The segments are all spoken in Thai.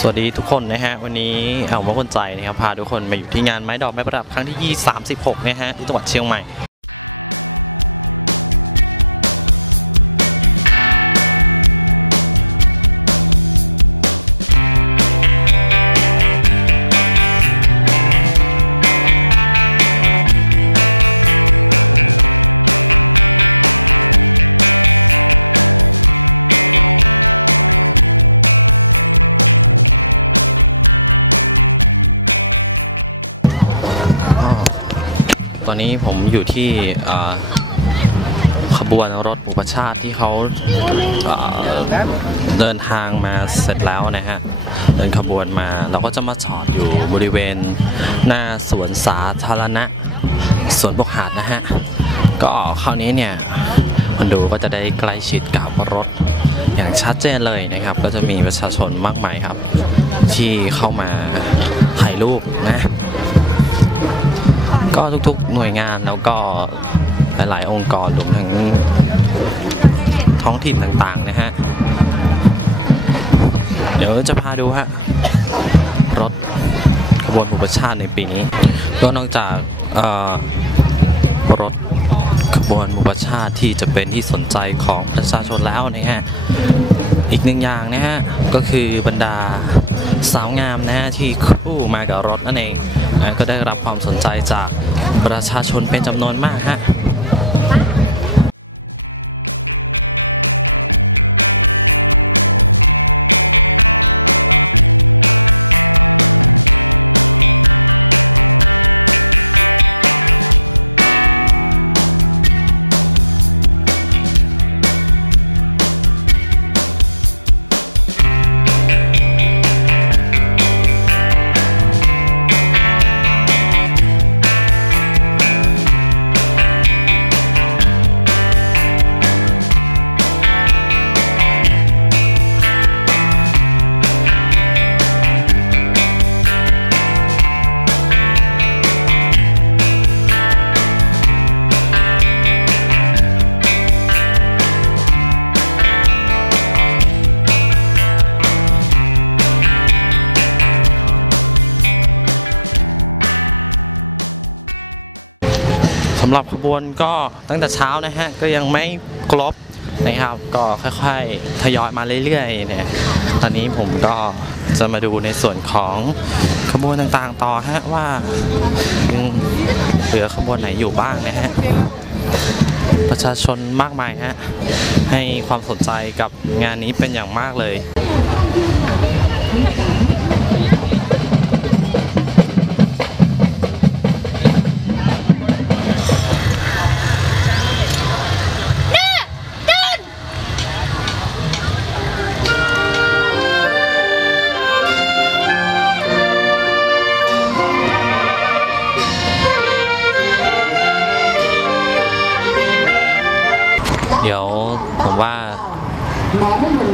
สวัสดีทุกคนนะฮะ วันนี้เอาว่าคนใจนะครับ พาทุกคนมาอยู่ที่งานไม้ดอกไม้ประดับครั้งที่36นะฮะที่จังหวัดเชียงใหม่ นี้ผมอยู่ที่ขบวนรถอุปชาติที่เขาอ่าเดินทางมาเสร็จแล้วนะฮะ เดินขบวนมาเราก็จะมาจอดอยู่บริเวณหน้าสวนสาธารณะสวนบกหาดนะฮะ ก็คราวนี้เนี่ยคนดูก็จะได้ใกล้ชิดกับรถอย่างชัดเจนเลยนะครับ ก็จะมีประชาชนมากมายครับ ที่เข้ามาถ่ายรูปนะ ก็ทุกๆหน่วยงานแล้วก็หลายๆองค์กรรวมทั้งท้องถิ่นต่างๆนะฮะ เดี๋ยวจะพาดูฮะ รถขบวนอุปชาติในปีนี้ ก็นอกจากเอ่อรถขบวนอุปชาติที่จะเป็นที่สนใจของประชาชนแล้วนะฮะ อีกหนึ่งอย่างนะฮะ ก็คือบรรดา สาวงามนะที่คู่มากับรถนั่นเองนะก็ได้รับความสนใจจากประชาชนเป็นจำนวนมากฮะำหรับขบวนก็ตั้งแต่เช้านะฮะก็ยังไม่ครบนะครับ ก็ค่อยๆทยอยมาเรื่อยๆเนี่ยตอนนี้ผมก็จะมาดูในส่วนของขบวนต่างๆต่อฮะว่าเหลือขบวนไหนอยู่บ้างนะฮะประชาชนมากมายฮะให้ความสนใจกับงานนี้เป็นอย่างมากเลย ดี๋ยวผมว่า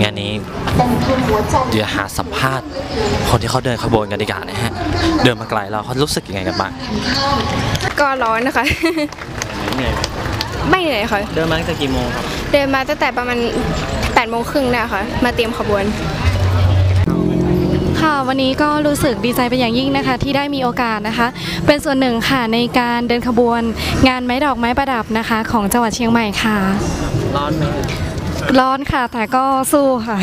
งานนี้เดี๋ยวหาสัมภาษณ์ คนที่เขาเดินขบวนกันดีกว่านะฮะ เดินมาไกลแล้วเขารู้สึกยังไงกันบ้างก็ร้อนนะคะ เหนื่อยไม่เหนื่อยค่ะ เดินมาตั้งแต่กี่โมงครับ เดินมาตั้งแต่ประมาณ8โมงครึ่งนะคะมาเตรียมขบวน ค่ะ วันนี้ก็รู้สึกดีใจเป็นอย่างยิ่งนะคะ ที่ได้มีโอกาสนะคะ เป็นส่วนหนึ่งค่ะในการเดินขบวน งานไม้ดอกไม้ประดับนะคะ ของจังหวัดเชียงใหม่ค่ะ ร้อนไหมร้อนค่ะแต่ก็สู้ค่ะ